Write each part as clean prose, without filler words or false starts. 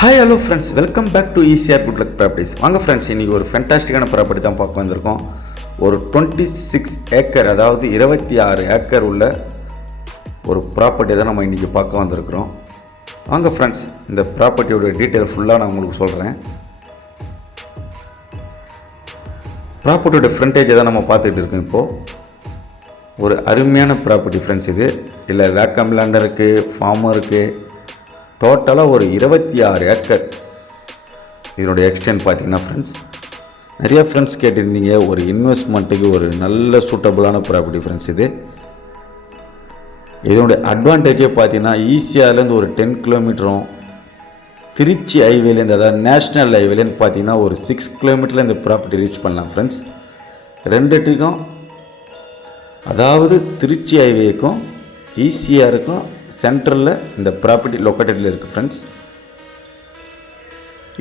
Hi hello friends, welcome back to ECR good luck properties. வாங்க friends, இன்றைக்கி ஒரு ஃபென்டாஸ்டிக்கான property தான் பார்க்க வந்திருக்கோம். ஒரு 26 ஏக்கர், அதாவது 26 ஏக்கர் உள்ள ஒரு ப்ராப்பர்ட்டி தான் நம்ம இன்றைக்கி பார்க்க வந்திருக்கிறோம். வாங்க ஃப்ரெண்ட்ஸ், இந்த ப்ராப்பர்ட்டியோட டீட்டெயில் ஃபுல்லாக நான் உங்களுக்கு சொல்கிறேன். ப்ராப்பர்ட்டியோட ஃப்ரண்டேஜை தான் நம்ம பார்த்துக்கிட்டு இருக்கோம். இப்போது ஒரு அருமையான ப்ராப்பர்ட்டி ஃப்ரெண்ட்ஸ். இது இல்லை வேக்கம் லேண்ட் இருக்குது, ஃபார்மும் இருக்குது. டோட்டலாக ஒரு 26 ஏக்கர் இதனுடைய எக்ஸ்டென்ட் பார்த்தீங்கன்னா ஃப்ரெண்ட்ஸ், நிறையா ஃப்ரெண்ட்ஸ் கேட்டிருந்தீங்க. ஒரு இன்வெஸ்ட்மெண்ட்டுக்கு ஒரு நல்ல சூட்டபுளான ப்ராப்பர்ட்டி ஃப்ரெண்ட்ஸ். இதனுடைய அட்வான்டேஜே பார்த்தீங்கன்னா ஈசிஆர்லேருந்து ஒரு 10 கிலோமீட்டரும், திருச்சி ஹைவேலேருந்து அதாவது நேஷ்னல் ஹைவேலேருந்து பார்த்தீங்கன்னா ஒரு 6 கிலோமீட்டரில் இந்த ப்ராப்பர்ட்டி ரீச் பண்ணலாம் ஃப்ரெண்ட்ஸ். ரெண்டுத்துக்கும், அதாவது திருச்சி ஹைவேக்கும் ஈசிஆருக்கும் சென்ட்ரலில் இந்த ப்ராப்பர்ட்டி லொக்கேட்டடில் இருக்குது ஃப்ரெண்ட்ஸ்.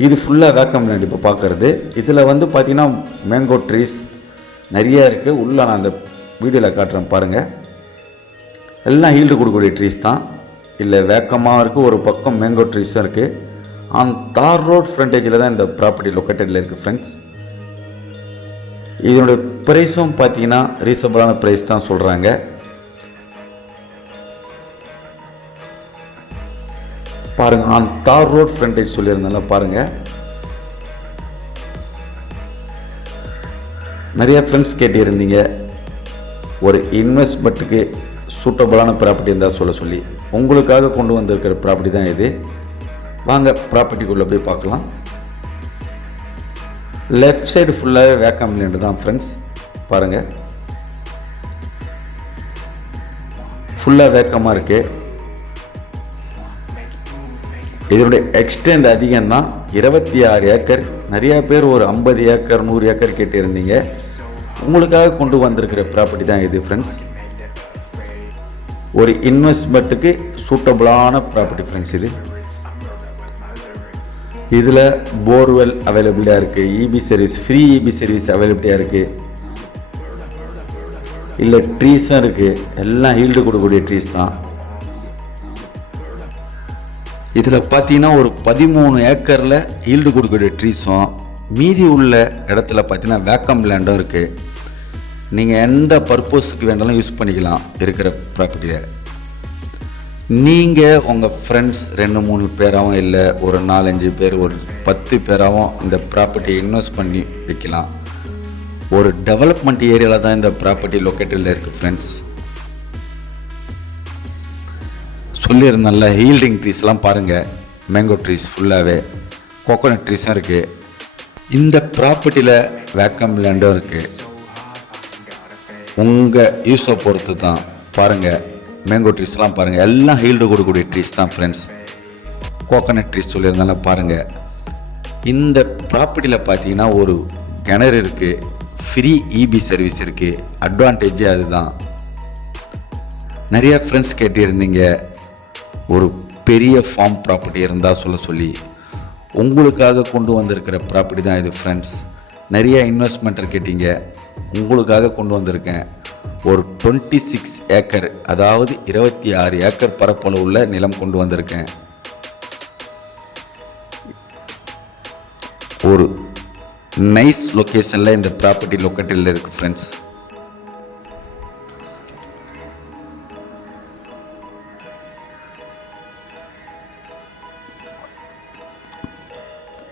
இது ஃபுல்லாக வேக்கம் லேண்ட் இப்போ பார்க்குறது. இதில் பார்த்திங்கன்னா மேங்கோ ட்ரீஸ் நிறையா இருக்குது. உள்ளே நான் அந்த வீடியோவில் காட்டுறேன் பாருங்கள். எல்லாம் ஹீல்டு கொடுக்கக்கூடிய ட்ரீஸ் தான். இல்லை வேக்கமாக இருக்குது, ஒரு பக்கம் மேங்கோ ட்ரீஸும் இருக்குது. ஆன் தார் ரோட் ஃப்ரண்டேஜில் தான் இந்த ப்ராப்பர்ட்டி லொக்கேட்டடில் இருக்குது ஃப்ரெண்ட்ஸ். இதனுடைய ப்ரைஸும் பார்த்திங்கன்னா ரீசனபிளான ப்ரைஸ் தான் சொல்கிறாங்க. பாருங்கள், ஆன் தார் ரோட் ஃப்ரண்டேஜ் சொல்லியிருந்தால பாருங்கள். நிறைய ஃப்ரெண்ட்ஸ் கேட்டிருந்தீங்க ஒரு இன்வெஸ்ட்மெண்ட்டுக்கு சூட்டபுளான ப்ராப்பர்ட்டி இருந்தால் சொல்லி உங்களுக்காக கொண்டு வந்திருக்கிற ப்ராப்பர்ட்டி தான் இது. வாங்க ப்ராப்பர்ட்டிக்குள்ளே போய் பார்க்கலாம். லெஃப்ட் சைடு ஃபுல்லாகவே வேக்கம் லேண்டு தான் ஃப்ரெண்ட்ஸ். பாருங்கள், ஃபுல்லாக வேக்கமாக இருக்குது. இதனுடைய எக்ஸ்டெண்ட் அதிகம்தான், 26 ஏக்கர். நிறையா பேர் ஒரு 50 ஏக்கர் 100 ஏக்கர் கேட்டிருந்தீங்க. உங்களுக்காக கொண்டு வந்திருக்கிற ப்ராப்பர்ட்டி தான் இது ஃப்ரெண்ட்ஸ். ஒரு இன்வெஸ்ட்மெண்ட்டுக்கு சூட்டபுளான ப்ராப்பர்ட்டி ஃப்ரெண்ட்ஸ். இதில் போர்வெல் அவைலபிளாக இருக்குது, EB service, free EB service அவைலபிளாக இருக்குது. இல்லை ட்ரீஸும் இருக்குது. எல்லாம் ஹீல்டு கொடுக்கக்கூடிய ட்ரீஸ் தான். இதில் பார்த்தீங்கன்னா ஒரு 13 ஏக்கரில் ஈல்டு கொடுக்கக்கூடிய ட்ரீஸும், மீதி உள்ள இடத்துல பார்த்தீங்கன்னா வேக்கம் லேண்டும் இருக்குது. நீங்கள் எந்த பர்பஸுக்கு வேண்டாலும் யூஸ் பண்ணிக்கலாம் இருக்கிற ப்ராப்பர்ட்டியை. நீங்கள் உங்கள் ஃப்ரெண்ட்ஸ் 2-3 பேராகவும், இல்லை ஒரு 4-5 பேர், ஒரு 10 பேராகவும் இந்த ப்ராப்பர்ட்டியை இன்வெஸ்ட் பண்ணி வைக்கலாம். ஒரு டெவலப்மெண்ட் ஏரியாவில் தான் இந்த ப்ராப்பர்ட்டி லொக்கேட்டடில் இருக்குது ஃப்ரெண்ட்ஸ். சொல்லியிருந்தால ஹீல்டிங் ட்ரீஸ்லாம் பாருங்கள். மேங்கோ ட்ரீஸ் ஃபுல்லாகவே, கோகோனட் ட்ரீஸும் இருக்குது. இந்த ப்ராப்பர்ட்டியில் வேக்கம் லேண்டும் இருக்குது. உங்கள் யூஸை பொறுத்து தான். பாருங்கள், மேங்கோ ட்ரீஸ்லாம் பாருங்கள். எல்லாம் ஹீல்டு கொடுக்கக்கூடிய ட்ரீஸ் தான் ஃப்ரெண்ட்ஸ். கோகோனட் ட்ரீஸ் சொல்லியிருந்தாலும் பாருங்கள். இந்த ப்ராப்பர்ட்டியில் பார்த்தீங்கன்னா ஒரு கிணறு இருக்குது, ஃப்ரீ இபி சர்வீஸ் இருக்குது. அட்வான்டேஜே அதுதான். நிறையா ஃப்ரெண்ட்ஸ் கேட்டிருந்தீங்க ஒரு பெரிய ஃபார்ம் ப்ராப்பர்ட்டி இருந்தால் சொல்லி உங்களுக்காக கொண்டு வந்திருக்கிற ப்ராப்பர்ட்டி தான் இது ஃப்ரெண்ட்ஸ். நிறைய இன்வெஸ்ட்மெண்ட் கேட்டீங்க, உங்களுக்காக கொண்டு வந்திருக்கேன். ஒரு 26 ஏக்கர், அதாவது 26 ஏக்கர் பரப்பளவு உள்ள நிலம் கொண்டு வந்திருக்கேன். ஒரு நைஸ் லொக்கேஷனில் இந்த ப்ராப்பர்ட்டி லொக்கேட்டடில் இருக்குது ஃப்ரெண்ட்ஸ்.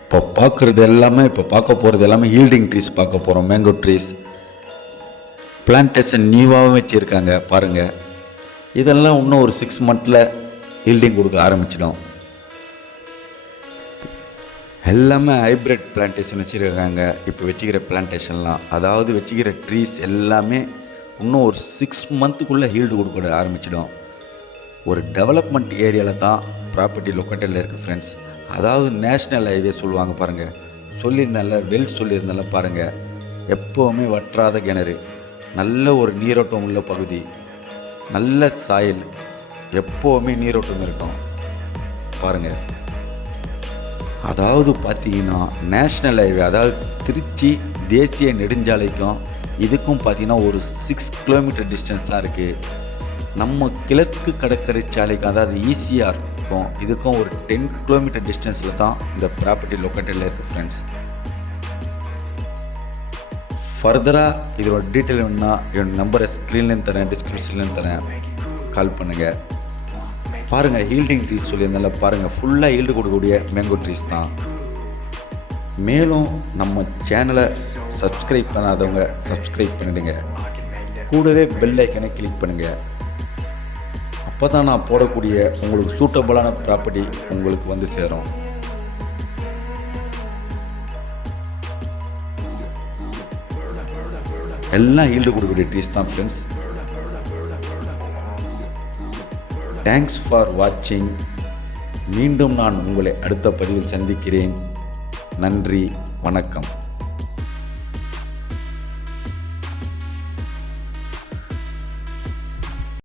இப்போ பார்க்குறது எல்லாமே, இப்போ பார்க்க போகிறது எல்லாமே ஹீல்டிங் ட்ரீஸ் பார்க்க போகிறோம். மேங்கோ ட்ரீஸ் பிளான்டேஷன் நியூவாகவும் வச்சுருக்காங்க பாருங்கள். இதெல்லாம் இன்னும் ஒரு 6 மந்த்தில் ஹீல்டிங் கொடுக்க ஆரம்பிச்சிடும். எல்லாமே ஹைப்ரிட் பிளான்டேஷன் வச்சுருக்காங்க இப்போ வச்சுக்கிற பிளான்டேஷன்லாம். அதாவது வச்சுக்கிற ட்ரீஸ் எல்லாமே இன்னும் ஒரு 6 மந்த்துக்குள்ளே ஹீல்டு கொடுக்க ஆரம்பிச்சிடும். ஒரு டெவலப்மெண்ட் ஏரியாவில் தான் ப்ராப்பர்ட்டி லொக்கேட்டடில் இருக்குது ஃப்ரெண்ட்ஸ். அதாவது நேஷ்னல் ஹைவே சொல்லுவாங்க பாருங்கள். சொல்லியிருந்தால வெல் சொல்லியிருந்தால பாருங்கள். எப்போவுமே வற்றாத கிணறு, நல்ல ஒரு நீரோட்டம் உள்ள பகுதி, நல்ல சாயில், எப்போவுமே நீரோட்டம் இருக்கும் பாருங்கள். அதாவது பார்த்தீங்கன்னா நேஷ்னல் ஹைவே, அதாவது திருச்சி தேசிய நெடுஞ்சாலைக்கும் இதுக்கும் பார்த்தீங்கன்னா ஒரு 6 கிலோமீட்டர் டிஸ்டன்ஸ் தான் இருக்குது. நம்ம கிழக்கு கடற்கரை சாலைக்கு, அதாவது ஈசிஆர் ப்ராப்பர்ட்டிக்கும் இதுக்கும் ஒரு 10 கிலோமீட்டர் டிஸ்டன்ஸில் தான் இந்த ப்ராப்பர்ட்டி லொக்கேட்டடில் இருக்குது ஃப்ரெண்ட்ஸ். ஃபர்தராக இதோட டீட்டெயில் வேணுன்னா என்னோடய நம்பரை ஸ்க்ரீன்லேயும் தரேன், டிஸ்கிரிப்ஷன்லேயும் தரேன், கால் பண்ணுங்கள். பாருங்கள், ஹீல்டிங் ட்ரீஸ் சொல்லியிருந்தால பாருங்கள், ஃபுல்லாக ஹீல்டு கொடுக்கக்கூடிய மேங்கோ ட்ரீஸ் தான். மேலும் நம்ம சேனலை சப்ஸ்கிரைப் பண்ணாதவங்க சப்ஸ்கிரைப் பண்ணிடுங்க. கூடவே பெல் ஐக்கனை கிளிக் பண்ணுங்கள். அப்போ தான் நான் போடக்கூடிய உங்களுக்கு சூட்டபுளான ப்ராப்பர்ட்டி உங்களுக்கு வந்து சேரும். எல்லாம் ஈல்டு கொடுக்கக்கூடிய ட்ரீஸ் தான் ஃப்ரெண்ட்ஸ். தேங்க்ஸ் ஃபார் வாட்சிங். மீண்டும் நான் உங்களை அடுத்த பதிவில் சந்திக்கிறேன். நன்றி, வணக்கம்.